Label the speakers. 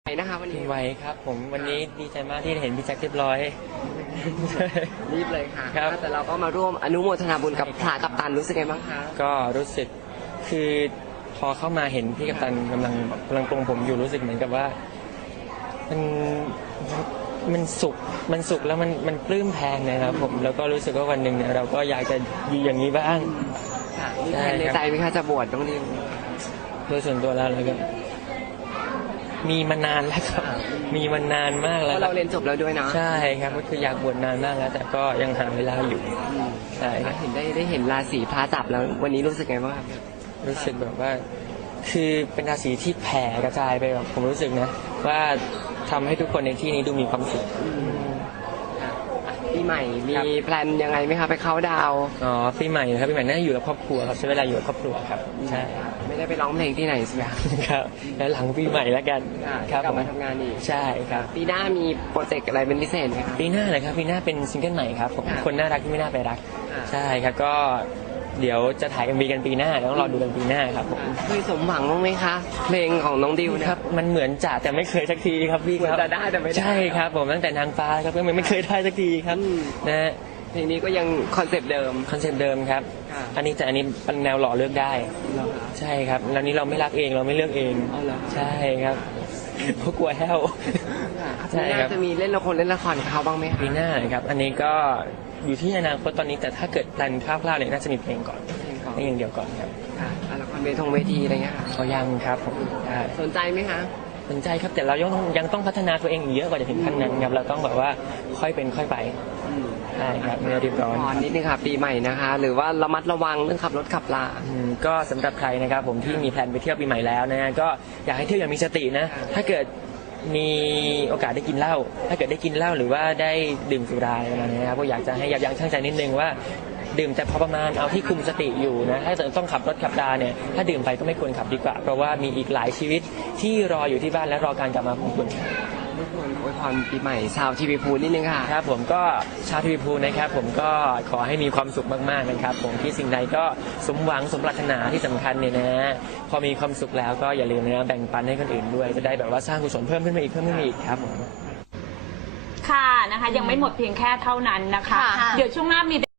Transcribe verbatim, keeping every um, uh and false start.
Speaker 1: นะคะวันนี้
Speaker 2: ไวครับผมวันนี้ดีใจมากที่ได้เห็นพี่แจ็คเรียบร้อย
Speaker 1: รีบเลยค่ะ
Speaker 2: ครับ
Speaker 1: แต่เราก็มาร่วมอนุโมทนาบุญกับพระกัปตันรู้สึกไงบ้างคะ
Speaker 2: ก็รู้สึกคือพอเข้ามาเห็นพี่กัปตันกำลังกำลังปรงผมอยู่รู้สึกเหมือนกับว่ามันมันสุขมันสุขแล้วมันมันปลื้มแทนนะครับผมแล้วก็รู้สึกว่าวันหนึ่งเนี่ยเราก็อยากจะอยู่อย่างนี้บ้าง
Speaker 1: ค่ะมีแผนในใจไหมคะจะบวชน้องดิว
Speaker 2: โดยส่วนตัวแล้วแล้วก็มีมานานแล้วครับมีมานานมาก
Speaker 1: เพ
Speaker 2: แล้ว
Speaker 1: ราะเราเรียนจบแล้วด้วยนะ
Speaker 2: ใช่ครับก็คืออยากบวชนานมากแล้ว แต่ก็ยังหาเวลาอยู่ใช่ครับ
Speaker 1: เห็นได้ได้เห็นราศีพระจับแล้ววันนี้รู้สึกไงบ้างครับ
Speaker 2: รู้สึกแบบว่าคือเป็นราศีที่แผ่กระจายไปแบบผมรู้สึกนะว่าทำให้ทุกคนในที่นี้ดูมีความสุข
Speaker 1: ปีใหม่มีแพลนยังไงไหมคะไปเข้าดาวน์
Speaker 2: อ๋อปีใหม่นะครับปีใหม่น่าจะอยู่กับครอบครัวครับใช้เวลาอยู่กับครอบครัวครับใช่
Speaker 1: ไม่ได้ไปร้องเพลงที่ไหนใช่ไหมคะ
Speaker 2: ครับแล้วหลังปีใหม่แล้วกันครับ
Speaker 1: กลับมาทำงานอีก
Speaker 2: ใช่ครับ
Speaker 1: ปีหน้ามีโปรเจกต์อะไรเป็นพิเศษไหมคะ
Speaker 2: ปีหน้าเลยครับปีหน้าเป็นซิงเกิลใหม่ครับผม
Speaker 1: ค่ะ
Speaker 2: คนน่ารักที่ไม่น่าไปรัก
Speaker 1: ค่ะ
Speaker 2: ใช่ครับก็เดี๋ยวจะถ่ายเอ็มวีกันปีหน้าต้องรอดูกันปีหน้าครับผม
Speaker 1: เคยสมหวังบ้างไหมคะเพลงของน้องดิวเนย
Speaker 2: ครับมันเหมือนจะแต่ไม่เคยสักทีครับพี่
Speaker 1: เหมื
Speaker 2: ค
Speaker 1: อน
Speaker 2: รับ
Speaker 1: จะได้แต่ไม่ได้
Speaker 2: ใช่ครับผมตั้งแต่นางฟ้าครับก็ไม่เคยได้สักทีครับ
Speaker 1: อืม
Speaker 2: นะฮะ
Speaker 1: เพลงนี้ก็ยังคอนเซปต์เดิม
Speaker 2: คอนเซ็ปต์เดิมครับ
Speaker 1: ค่ะ
Speaker 2: อันนี้แต่อันนี้เป็นแนวหล่อเลือกได้
Speaker 1: เหรอคะ
Speaker 2: ใช่ครับแล้วนี้เราไม่รักเองเราไม่เลือกเอง
Speaker 1: เอาเหรอ
Speaker 2: ใช่ครับเพราะกลัวแห้ว ใช่
Speaker 1: ปีห
Speaker 2: ครั
Speaker 1: น้า
Speaker 2: บ
Speaker 1: จะมีเล่นละครเล่นละครกับเขาบ้างไหมคะ
Speaker 2: ปีหน้านะครับ อันนี้ก็อยู่ที่อนาคตตอนนี้แต่ถ้าเกิดแพลนคร่าวๆเนี่ยน่าจะมีเพลงก่อน
Speaker 1: เพลงก่อน
Speaker 2: เพลงอย่างเดียวก่อนครับ
Speaker 1: ค่ะอ่ะละครเวทงเวทีอะไรเงี้ยค่ะ
Speaker 2: เขายังครับผมใช่
Speaker 1: สนใจไหมคะ
Speaker 2: สนใจครับแต่เรายังต้องยังต้องพัฒนาตัวเองอีกเยอะกว่าจะถึงขั้นนั้นครับเราต้องแบบว่าค่อยเป็นค่อยไป
Speaker 1: อืม
Speaker 2: ใช่ครับไม่รีบร้อน
Speaker 1: พรนิดนึงค่ะปีใหม่นะคะ หรือว่าระมัดระวังเรื่องขับรถขับลา
Speaker 2: อืมก็สำหรับใครนะครับผมที่มีแพลนไปเที่ยวปีใหม่แล้วนะฮะก็อยากให้เที่ยวอย่างมีสตินะ ถ้าเกิดมีโอกาสได้กินเหล้าถ้าเกิดได้กินเหล้าหรือว่าได้ดื่มสุราอะไรประมาณนี้นะครับก็อยากจะให้ยับยั้งชั่งใจนิดนึงว่าดื่มแต่พอประมาณเอาที่คุมสติอยู่นะถ้าจะต้องขับรถขับราเนี่ยถ้าดื่มไปก็ไม่ควรขับดีกว่า เพราะว่ามีอีกหลายชีวิตที่รออยู่ที่บ้านและรอการกลับมาของคุณ
Speaker 1: รบกวนอวยพรปีใหม่ชาวทีวีพูนิดนึงค่ะ
Speaker 2: ครับผมก็ชาวทีวีพูนะครับผมก็ขอให้มีความสุขมากๆนะครับผมที่สิ่งใดก็สมหวังสมปรารถนาที่สำคัญเนี่ยนะพอมีความสุขแล้วก็อย่าลืมนะแบ่งปันให้คนอื่นด้วยจะได้แบบว่าสร้างกุศลเพิ่มขึ้นมาอีกเพิ่มขึ้นมาอีกครับผม
Speaker 3: ค่ะนะคะยังไม่หมดเพียงแค่เท่านั้นนะคะ
Speaker 4: ค่ะ
Speaker 3: เดี๋ยวช่วงหน้ามี